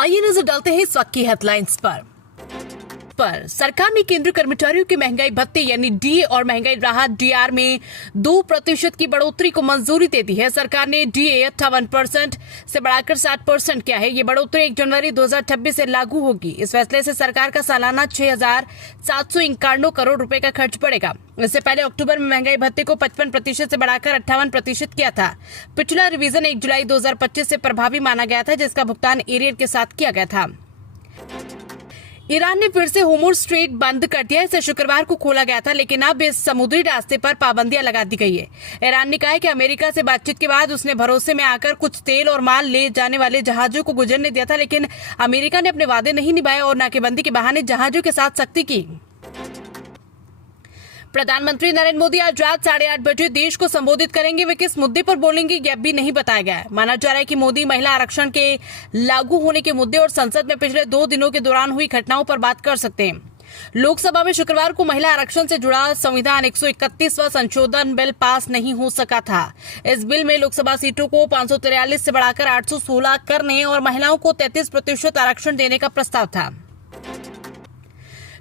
आइए नजर डालते हैं इस वक्त की हेडलाइंस पर। सरकार ने केंद्रीय कर्मचारियों के महंगाई भत्ते यानी डीए और महंगाई राहत डीआर में 2% की बढ़ोतरी को मंजूरी दे दी है। सरकार ने डीए 58% से बढ़ाकर 60% किया है। ये बढ़ोतरी 1 जनवरी 2026 से लागू होगी। इस फैसले से सरकार का सालाना 6,751 करोड़ रुपए का खर्च बढ़ेगा। इससे पहले अक्टूबर में महंगाई भत्ते को 55% से बढ़ाकर 58% किया था। पिछला रिवीजन 1 जुलाई 2025 से प्रभावी माना गया था, जिसका भुगतान एरियर के साथ किया गया था। ईरान ने फिर से होर्मुज़ स्ट्रेट बंद कर दिया। इसे शुक्रवार को खोला गया था, लेकिन अब इस समुद्री रास्ते पर पाबंदियां लगा दी गई है। ईरान ने कहा है कि अमेरिका से बातचीत के बाद उसने भरोसे में आकर कुछ तेल और माल ले जाने वाले जहाजों को गुजरने दिया था, लेकिन अमेरिका ने अपने वादे नहीं निभाए और नाकेबंदी के बहाने जहाजों के साथ सख्ती की। प्रधानमंत्री नरेंद्र मोदी आज रात 8:30 बजे देश को संबोधित करेंगे। वे किस मुद्दे पर बोलेंगे यह भी नहीं बताया गया है। माना जा रहा है कि मोदी महिला आरक्षण के लागू होने के मुद्दे और संसद में पिछले 2 दिनों के दौरान हुई घटनाओं पर बात कर सकते हैं। लोकसभा में शुक्रवार को महिला आरक्षण से जुड़ा संविधान 131वां संशोधन बिल पास नहीं हो सका था। इस बिल में लोकसभा सीटों को 543 से बढ़ाकर 816 करने और महिलाओं को 33% आरक्षण देने का प्रस्ताव था।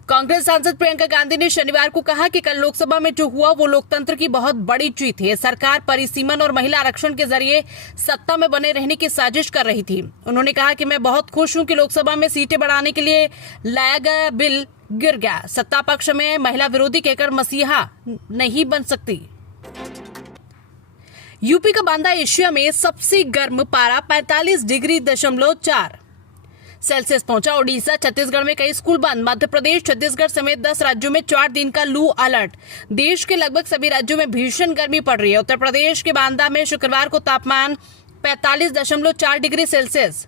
कांग्रेस सांसद प्रियंका गांधी ने शनिवार को कहा कि कल लोकसभा में जो हुआ वो लोकतंत्र की बहुत बड़ी जीत है। सरकार परिसीमन और महिला आरक्षण के जरिए सत्ता में बने रहने की साजिश कर रही थी। उन्होंने कहा कि मैं बहुत खुश हूं कि लोकसभा में सीटें बढ़ाने के लिए लाया गया बिल गिर गया। सत्ता पक्ष में महिला विरोधी कहकर मसीहा नहीं बन सकती। यूपी का बांदा एशिया में सबसे गर्म पारा 45.4 सेल्सियस पहुंचा। ओडिशा छत्तीसगढ़ में कई स्कूल बंद। मध्य प्रदेश छत्तीसगढ़ समेत 10 राज्यों में 4 दिन का लू अलर्ट। देश के लगभग सभी राज्यों में भीषण गर्मी पड़ रही है। उत्तर प्रदेश के बांदा में शुक्रवार को तापमान 45.4 डिग्री सेल्सियस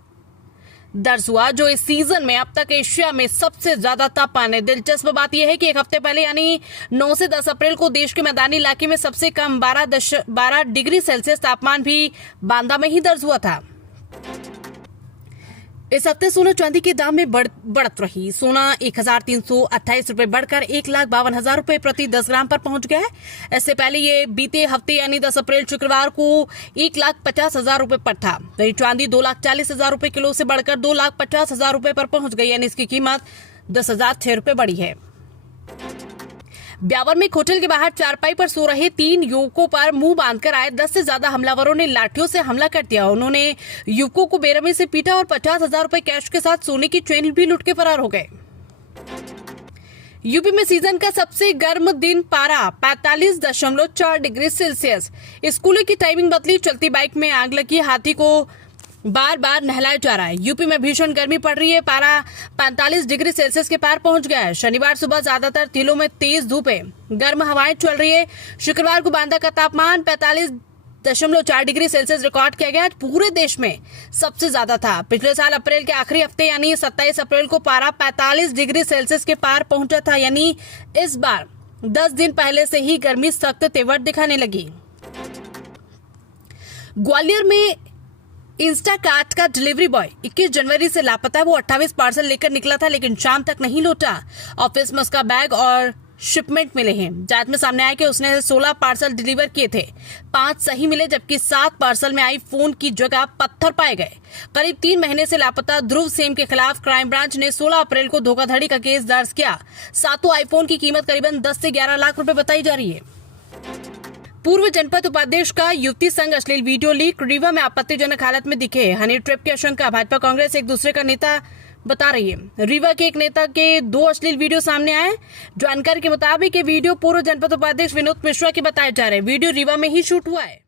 दर्ज हुआ, जो इस सीजन में अब तक एशिया में सबसे ज्यादा तापमान है। दिलचस्प बात यह है कि एक हफ्ते पहले यानी 9 से 10 अप्रैल को देश के मैदानी इलाके में सबसे कम 12 डिग्री सेल्सियस तापमान भी बांदा में ही दर्ज हुआ था। इस हफ्ते सोना चांदी के दाम में बढ़त रही। सोना 1,328 रुपए बढ़कर 1,52,000 रुपए प्रति 10 ग्राम पर पहुंच गया है। इससे पहले ये बीते हफ्ते यानी 10 अप्रैल शुक्रवार को 1,50,000 रुपए पर था। वहीं चांदी 2,40,000 रुपए किलो से बढ़कर 2,50,000 रुपए पर पहुंच गई, यानी इसकी कीमत 10,006 रुपए बढ़ी है। ब्यावर में एक होटल के बाहर चारपाई पर सो रहे 3 युवकों पर मुंह बांधकर आए 10 से ज्यादा हमलावरों ने लाठियों से हमला कर दिया। उन्होंने युवकों को बेरहमी से पीटा और 50,000 रुपए कैश के साथ सोने की चेन भी लूट के फरार हो गए। यूपी में सीजन का सबसे गर्म दिन पारा 45.4 डिग्री सेल्सियस। स्कूलों की टाइमिंग बदली, चलती बाइक में आग लगी, हाथी को बार बार नहलाया जा रहा है। यूपी में भीषण गर्मी पड़ रही है। पारा 45 डिग्री सेल्सियस के पार पहुंच गया है। शनिवार सुबह ज्यादातर जिलों में तेज धूप है, गर्म हवाएं चल रही है। शुक्रवार को बांदा का तापमान 45.4 डिग्री सेल्सियस रिकॉर्ड किया गया। पूरे देश में सबसे ज्यादा था। पिछले साल अप्रैल के आखिरी हफ्ते यानी 27 अप्रैल को पारा 45 डिग्री सेल्सियस के पार पहुंचा था, यानी इस बार 10 दिन पहले से ही गर्मी सख्त तेवर दिखाने लगी। ग्वालियर में इंस्टाकार्ट का डिलीवरी बॉय 21 जनवरी से लापता है। वो 28 पार्सल लेकर निकला था, लेकिन शाम तक नहीं लौटा। ऑफिस में उसका बैग और शिपमेंट मिले हैं। जांच में सामने आया कि उसने 16 पार्सल डिलीवर किए थे। 5 सही मिले, जबकि 7 पार्सल में आईफोन की जगह पत्थर पाए गए। करीब 3 महीने से लापता ध्रुव सेम के खिलाफ क्राइम ब्रांच ने 16 अप्रैल को धोखाधड़ी का केस दर्ज किया। 7 आईफोन की कीमत करीबन 10 से 11 लाख रुपए बताई जा रही है। पूर्व जनपद उपाध्यक्ष का युवती संग अश्लील वीडियो लीक। रीवा में आपत्तिजनक हालत में दिखे, हनी ट्रैप की आशंका। भाजपा कांग्रेस एक दूसरे का नेता बता रही है। रीवा के एक नेता के 2 अश्लील वीडियो सामने आए। जानकारी के मुताबिक ये वीडियो पूर्व जनपद उपाध्यक्ष विनोद मिश्रा के बताए जा रहे हैं। वीडियो रीवा में ही शूट हुआ है।